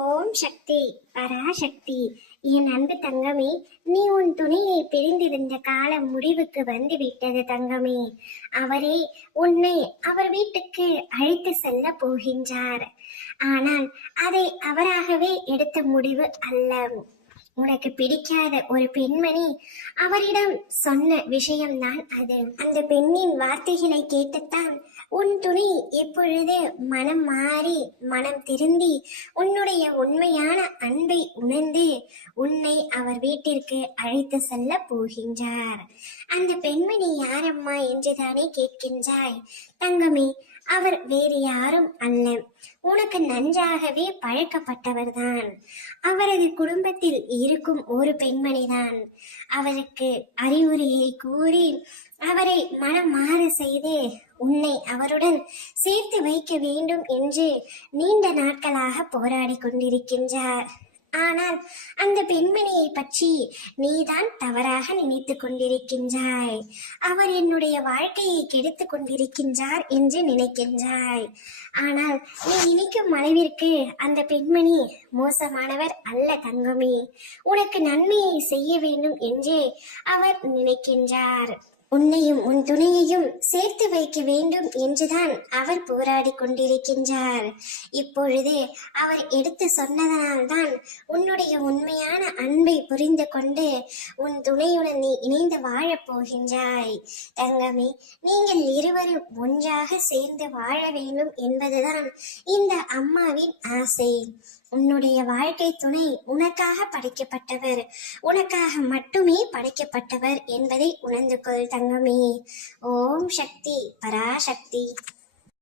ஓம் சக்தி பராசக்தி. என் அன்பு தங்கமே, நீ உன் துணையை பிரிந்திருந்த காலம் முடிவுக்கு வந்து விட்டது தங்கமே. அவரே உன்னை அவர் வீட்டுக்கு அழைத்து செல்ல போகின்றார். ஆனால் அதை அவராகவே எடுத்த முடிவு அல்ல. உனக்கு பிடிக்காத ஒரு பெண்மணி அவரிடம் சொன்ன விஷயம்தான் அது. அந்த பெண்ணின் வார்த்தைகளை கேட்டுத்தான் உன் துணை இப்பொழுது மனம் மாறி மனம் திருந்தி உன்னுடைய உண்மையான அன்பை உணர்ந்து உன்னை அவர் வீட்டிற்கு அழைத்து செல்ல போகின்றார். அந்த பெண்மணி யாரம்மா என்றுதானே கேட்கின்றாய்? தங்கமே, அவர் வேறு யாரும் அல்ல, உனக்கு நன்றாகவே பழக்கப்பட்டவர்தான். அவரது குடும்பத்தில் இருக்கும் ஒரு பெண்மணிதான். அவருக்கு அறிவுரையை கூறி அவரை மனம் மாற செய்து உன்னை அவருடன் சேர்த்து வைக்க வேண்டும் என்று நீண்ட நாட்களாக போராடி கொண்டிருக்கின்றார். ஆனால் அந்த பெண்மணியை பற்றி நீதான் தவறாக நினைத்து கொண்டிருக்கின்றாய். அவர் என்னுடைய வாழ்க்கையை கெடுத்து கொண்டிருக்கின்றார் என்று நினைக்கின்றாய். ஆனால் நீ நினைக்கும் அளவிற்கு அந்த பெண்மணி மோசமானவர் அல்ல தங்கமே. உனக்கு நன்மையை செய்ய வேண்டும் என்று அவர் நினைக்கின்றார். உன்னையும் உன் துணையையும் சேர்த்து வைக்க வேண்டும் என்றுதான் அவர் போராடி கொண்டிருக்கின்றார். இப்பொழுது அவர் எடுத்து சொன்னதனால்தான் உன்னுடைய உண்மையான அன்பை புரிந்து கொண்டு உன் துணையுடன் நீ இணைந்து வாழப் போகின்றாய். தங்கமே, நீங்கள் இருவரும் ஒன்றாக சேர்ந்து வாழ வேண்டும் என்பதுதான் இந்த அம்மாவின் ஆசை. உன்னுடைய வாழ்க்கை துணை உனக்காக படைக்கப்பட்டவர், உனக்காக மட்டுமே படைக்கப்பட்டவர் என்பதை உணர்ந்து கொள் தங்கமே. ஓம் சக்தி பராசக்தி.